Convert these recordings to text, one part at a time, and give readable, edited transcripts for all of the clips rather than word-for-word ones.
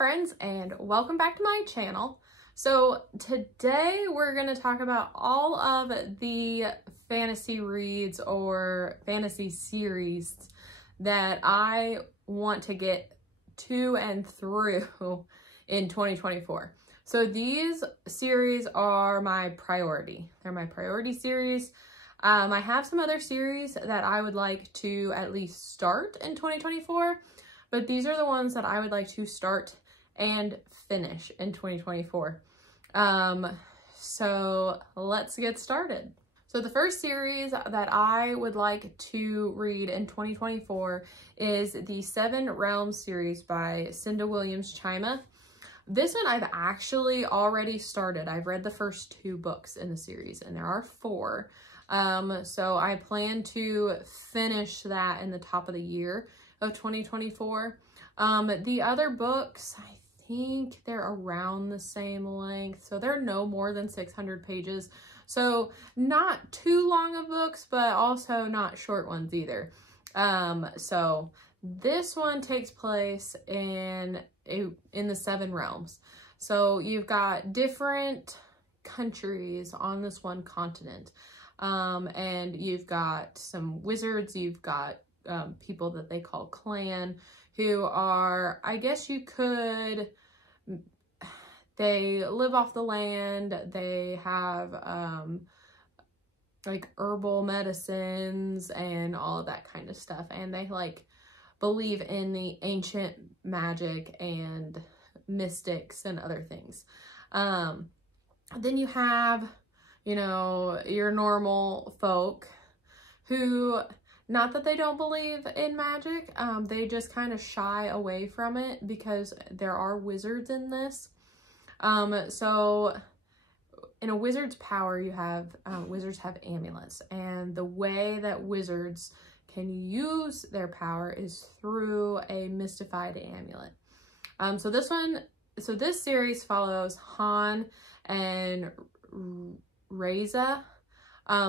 friends, and welcome back to my channel. So today we're going to talk about all of the fantasy reads or fantasy series that I want to get to and through in 2024. So these series are my priority. They're my priority series. I have some other series that I would like to at least start in 2024, but these are the ones that I would like to start and finish in 2024. So let's get started. So the first series that I would like to read in 2024 is the Seven Realms series by Cinda Williams-Chima. This one I've actually already started. I've read the first 2 books in the series, and there are 4. So I plan to finish that in the top of the year of 2024. The other books, I think they're around the same length. So they're no more than 600 pages. So not too long of books, but also not short ones either. So this one takes place in the Seven Realms. So you've got different countries on this one continent. And you've got some wizards, you've got people that they call clan, who are, I guess you could, they live off the land, they have like herbal medicines and all of that kind of stuff, and they like believe in the ancient magic and mystics and other things. Then you have, you know, your normal folk who, not that they don't believe in magic, they just kind of shy away from it because there are wizards in this. So in a wizard's power, you have, wizards have amulets, and the way that wizards can use their power is through a mystified amulet. So this series follows Han and Reza.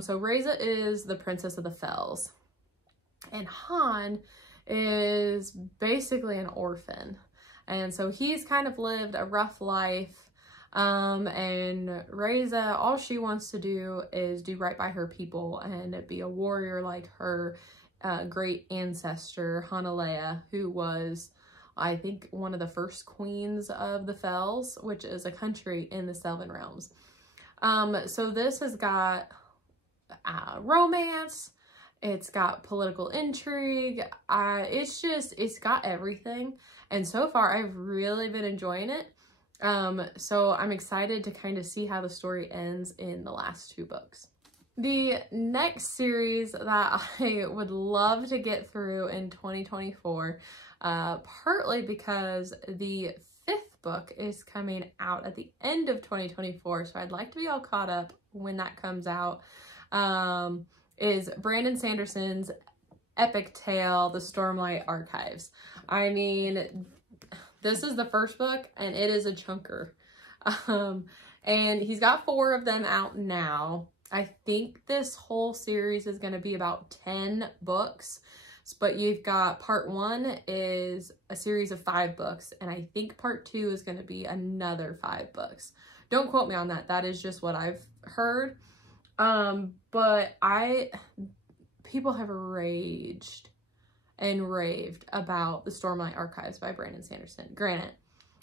So Reza is the princess of the Fells, and Han is basically an orphan. And so he's kind of lived a rough life. And Reza, all she wants to do is do right by her people and be a warrior like her great ancestor, Hanalea, who was, I think, one of the first queens of the Fells, which is a country in the Seven Realms. So this has got romance, it's got political intrigue, it's got everything, and so far I've really been enjoying it. So I'm excited to kind of see how the story ends in the last 2 books. The next series that I would love to get through in 2024, partly because the 5th book is coming out at the end of 2024, so I'd like to be all caught up when that comes out, is Brandon Sanderson's epic tale, The Stormlight Archives. I mean, this is the first book, and it is a chunker. And he's got 4 of them out now. I think this whole series is going to be about 10 books. But you've got part 1 is a series of 5 books, and I think part 2 is going to be another 5 books. Don't quote me on that. That is just what I've heard. But people have raged and raved about The Stormlight Archives by Brandon Sanderson. Granted,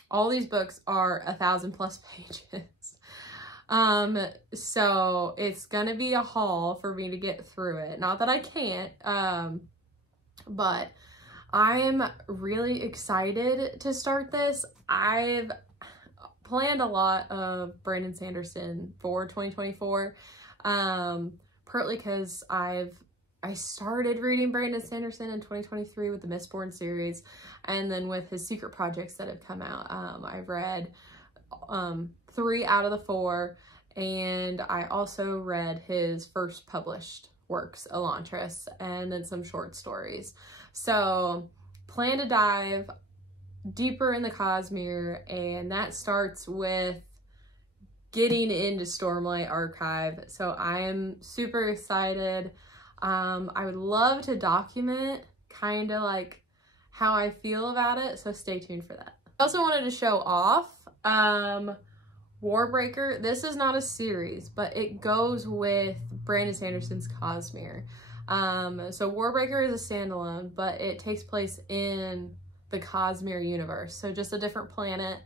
all these books are 1,000+ pages. So it's gonna be a haul for me to get through it. Not that I can't, but I'm really excited to start this. I've planned a lot of Brandon Sanderson for 2024, partly because I started reading Brandon Sanderson in 2023 with the Mistborn series, and then with his secret projects that have come out. I've read 3 out of the 4, and I also read his first published works, Elantris, and then some short stories. So plan to dive deeper in the Cosmere, and that starts with getting into Stormlight Archive. So I am super excited. I would love to document kind of like how I feel about it, so stay tuned for that. I also wanted to show off Warbreaker. This is not a series, but it goes with Brandon Sanderson's Cosmere. So Warbreaker is a standalone, but it takes place in the Cosmere universe. So just a different planet,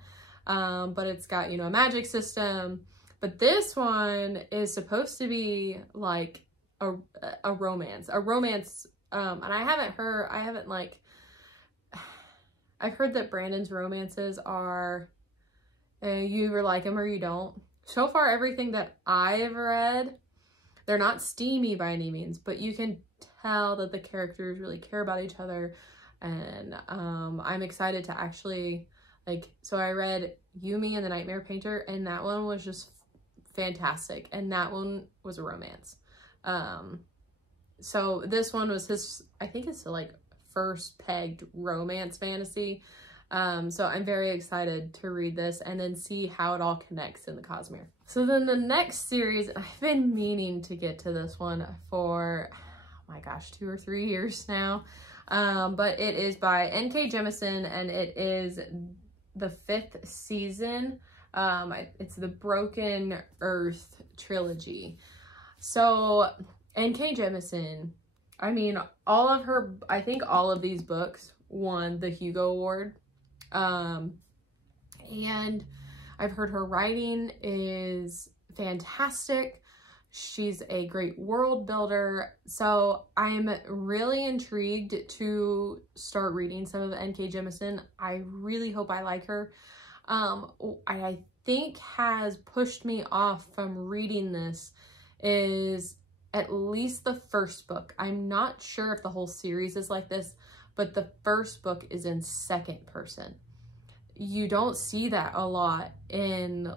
but it's got, you know, a magic system. But this one is supposed to be like a romance. And I've heard that Brandon's romances are, you either like them or you don't. So far, everything that I've read, they're not steamy by any means, but you can tell that the characters really care about each other. And I'm excited to actually, like, so I read Yumi and the Nightmare Painter, and that one was just fantastic. And that one was a romance. So this one was his, I think it's like first pegged romance fantasy. So I'm very excited to read this and then see how it all connects in the Cosmere. So then the next series, I've been meaning to get to this one for, oh my gosh, 2 or 3 years now. But it is by N.K. Jemisin, and it is the 5th season. It's the Broken Earth trilogy. So N.K. Jemisin, I mean, I think all of these books won the Hugo Award. And I've heard her writing is fantastic. She's a great world builder. So I'm really intrigued to start reading some of N.K. Jemisin. I really hope I like her. I think has pushed me off from reading this is at least the first book. I'm not sure if the whole series is like this, but the first book is in second person. You don't see that a lot in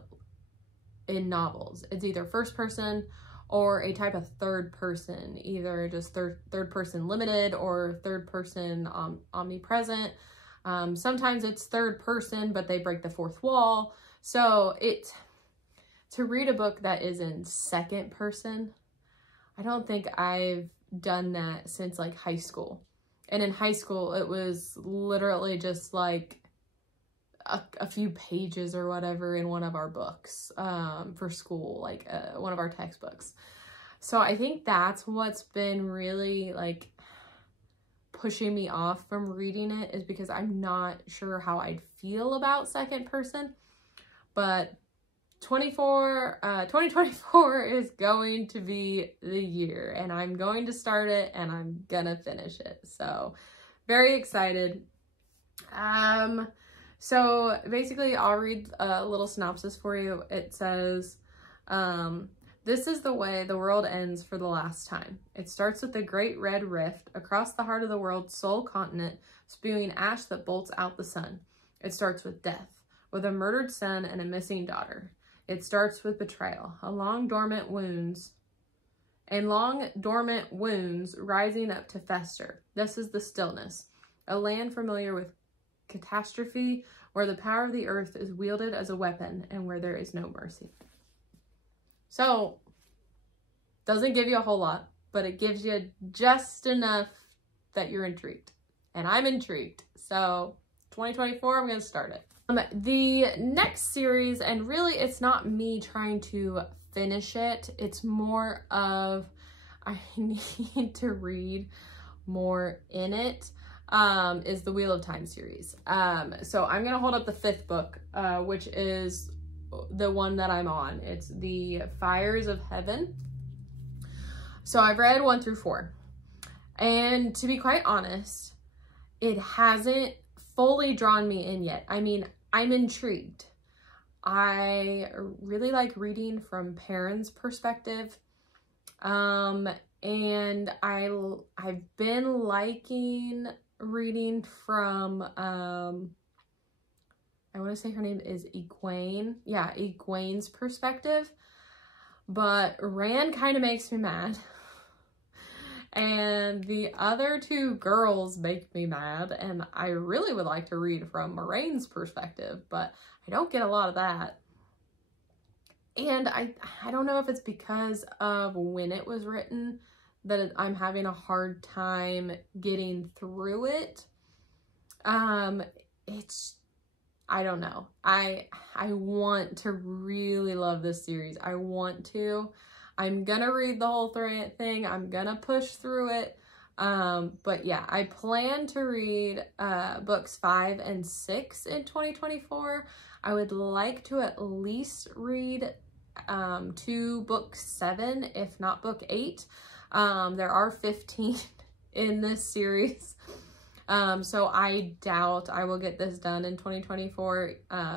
novels. It's either first person or a type of third person, either just third person limited or third person omnipresent. Sometimes it's third person, but they break the fourth wall. So to read a book that is in second person, I don't think I've done that since like high school. And in high school, it was literally just like a few pages or whatever in one of our books for school, like one of our textbooks. So I think that's what's been really like pushing me off from reading it, is because I'm not sure how I'd feel about second person. But 2024 is going to be the year, and I'm going to start it and I'm gonna finish it. So very excited. So basically I'll read a little synopsis for you. It says, this is the way the world ends for the last time. It starts with the Great Red Rift across the heart of the world's sole continent, spewing ash that bolts out the sun. It starts with death, with a murdered son and a missing daughter. It starts with betrayal, long dormant wounds rising up to fester. This is the stillness, a land familiar with catastrophe, where the power of the earth is wielded as a weapon and where there is no mercy. So, doesn't give you a whole lot, but it gives you just enough that you're intrigued. And I'm intrigued. So, 2024, I'm going to start it. The next series, and really it's not me trying to finish it, it's more of I need to read more in it, is the Wheel of Time series. So I'm going to hold up the 5th book, which is the one that I'm on. It's the Fires of Heaven. So I've read 1 through 4. And to be quite honest, it hasn't fully drawn me in yet. I mean, I'm intrigued. I really like reading from Perrin's perspective. And I've been liking reading from, I want to say her name is Egwene. Yeah, Egwene's perspective. But Rand kind of makes me mad. And the other 2 girls make me mad, and I really would like to read from Moraine's perspective, but I don't get a lot of that. And I don't know if it's because of when it was written that I'm having a hard time getting through it. I don't know. I want to really love this series. I want to. I'm gonna read the whole thing. I'm gonna push through it. But yeah, I plan to read books 5 and 6 in 2024. I would like to at least read to book 7, if not book 8. There are 15 in this series. So I doubt I will get this done in 2024,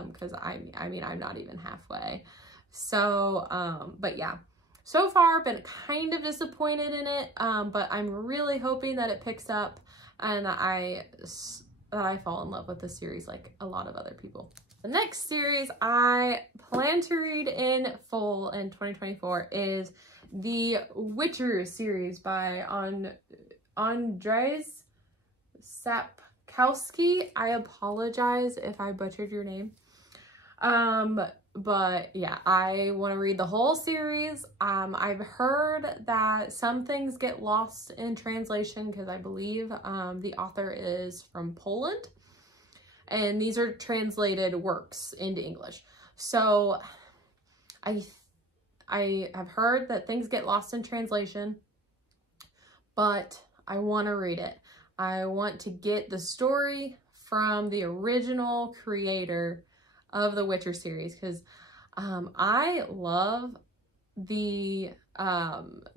because I mean, I'm not even halfway. So, but yeah, so far been kind of disappointed in it, but I'm really hoping that it picks up and that I fall in love with the series like a lot of other people. The next series I plan to read in full in 2024 is the Witcher series by Andrzej Sapkowski. I apologize if I butchered your name. But yeah, I want to read the whole series. I've heard that some things get lost in translation because I believe the author is from Poland, and these are translated works into English. So I have heard that things get lost in translation, but I want to read it. I want to get the story from the original creator of the Witcher series, because I love the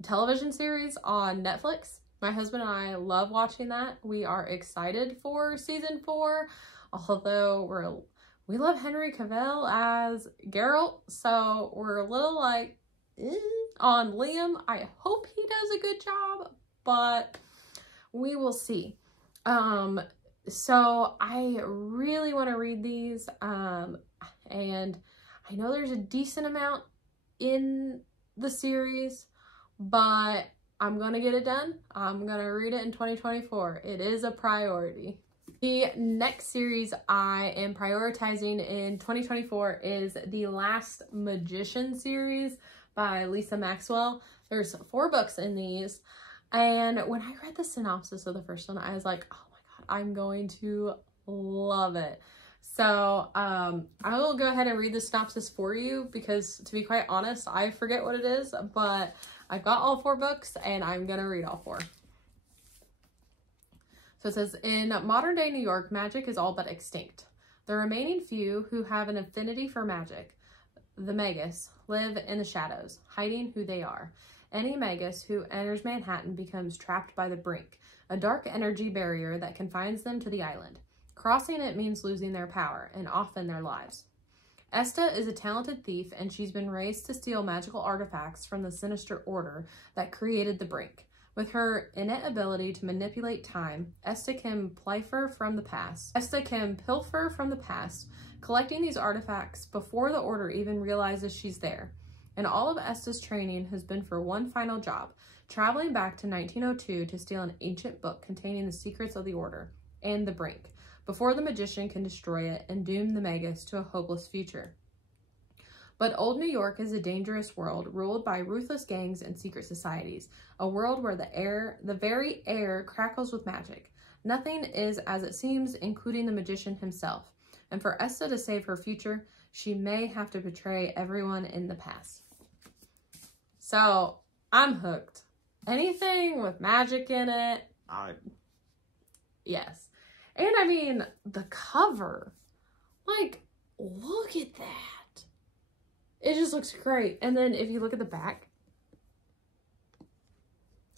television series on Netflix. My husband and I love watching that. We are excited for season 4, although we love Henry Cavill as Geralt, so we're a little like on Liam. I hope he does a good job, but we will see. So I really want to read these, and I know there's a decent amount in the series, but I'm gonna get it done. I'm gonna read it in 2024. It is a priority. The next series I am prioritizing in 2024 is the Last Magician series by Lisa Maxwell. There's 4 books in these, and when I read the synopsis of the first one, I was like, oh my God, I'm going to love it. So I will go ahead and read the synopsis for you because, to be quite honest, I forget what it is, but I've got all 4 books and I'm gonna read all 4. So it says, in modern day New York, magic is all but extinct. The remaining few who have an affinity for magic, the Magus, live in the shadows, hiding who they are. Any Magus who enters Manhattan becomes trapped by the brink, a dark energy barrier that confines them to the island. Crossing it means losing their power, and often their lives. Esta is a talented thief, and she's been raised to steal magical artifacts from the sinister order that created the brink. With her innate ability to manipulate time, Esta can pilfer from the past, collecting these artifacts before the order even realizes she's there. And all of Esta's training has been for one final job, traveling back to 1902 to steal an ancient book containing the secrets of the order and the brink, before the magician can destroy it and doom the Magus to a hopeless future. But old New York is a dangerous world ruled by ruthless gangs and secret societies, a world where the very air crackles with magic. Nothing is as it seems, including the magician himself. And for Esta to save her future, she may have to betray everyone in the past. So, I'm hooked. Anything with magic in it, yes. And I mean, the cover, like, look at that. It just looks great. And then if you look at the back,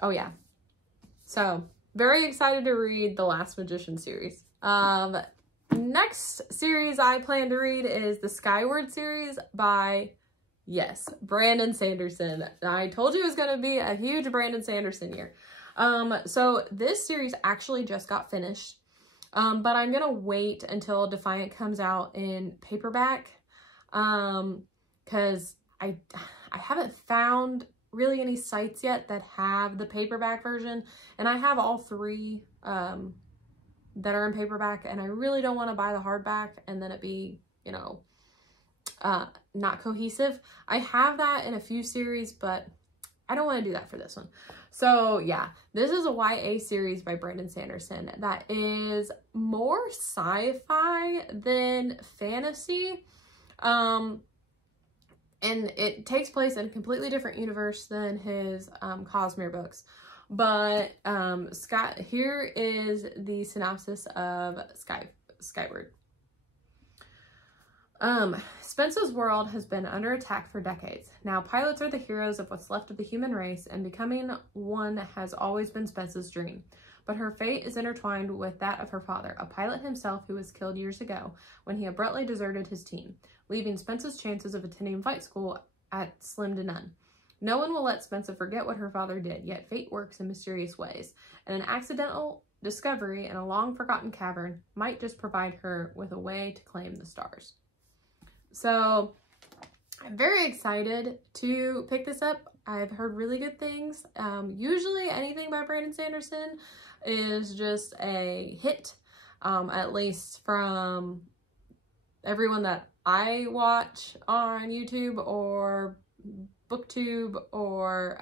oh yeah. So, very excited to read the Last Magician series. Next series I plan to read is the Skyward series by, yes, Brandon Sanderson. I told you it was going to be a huge Brandon Sanderson year. So this series actually just got finished. But I'm gonna wait until Defiant comes out in paperback, because I haven't found really any sites yet that have the paperback version, and I have all 3 that are in paperback, and I really don't want to buy the hardback and then it be, you know, not cohesive. I have that in a few series, but I don't want to do that for this one. So yeah, this is a YA series by Brandon Sanderson that is more sci-fi than fantasy. And it takes place in a completely different universe than his Cosmere books. But Scott, here is the synopsis of Skyward. Spence's world has been under attack for decades. Now pilots are the heroes of what's left of the human race, and becoming one has always been Spence's dream. But her fate is intertwined with that of her father, a pilot himself who was killed years ago when he abruptly deserted his team, leaving Spence's chances of attending flight school at slim to none. No one will let Spencer forget what her father did, yet fate works in mysterious ways, and an accidental discovery in a long-forgotten cavern might just provide her with a way to claim the stars. So I'm very excited to pick this up. I've heard really good things. Usually anything by Brandon Sanderson is just a hit, at least from everyone that I watch on YouTube or BookTube or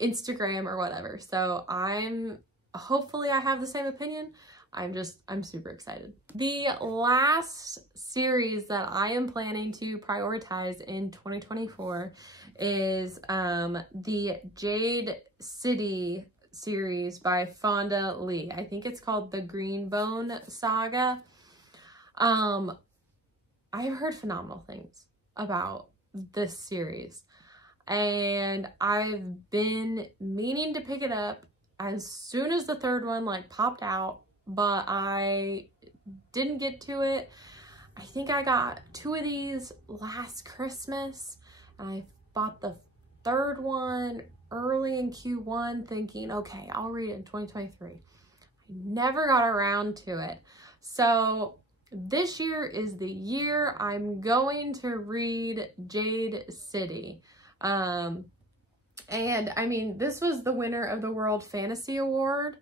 Instagram or whatever. So hopefully I have the same opinion. I'm super excited. The last series that I am planning to prioritize in 2024 is the Jade City series by Fonda Lee. I think it's called the Greenbone Saga. I've heard phenomenal things about this series, and I've been meaning to pick it up as soon as the third one like popped out, but I didn't get to it. I think I got 2 of these last Christmas, and I bought the third one early in Q1 thinking, okay, I'll read it in 2023. I never got around to it. So this year is the year I'm going to read Jade City. And I mean, this was the winner of the World Fantasy Award.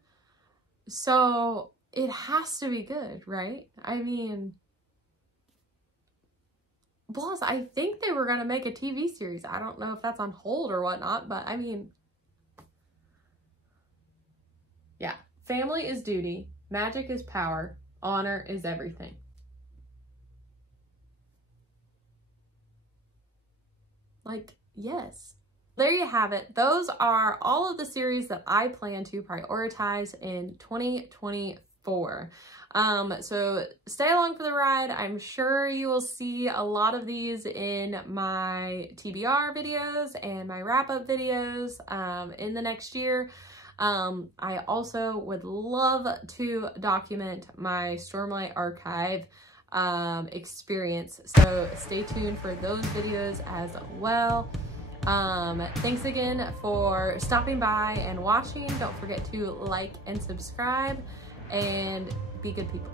So it has to be good, right? I mean, plus I think they were going to make a TV series. I don't know if that's on hold or whatnot, but I mean, yeah. Family is duty. Magic is power. Honor is everything. Like, yes. There you have it. Those are all of the series that I plan to prioritize in 2024. So stay along for the ride. I'm sure you will see a lot of these in my TBR videos and my wrap-up videos in the next year. I also would love to document my Stormlight Archive experience, so stay tuned for those videos as well. Thanks again for stopping by and watching. Don't forget to like and subscribe, and be good people.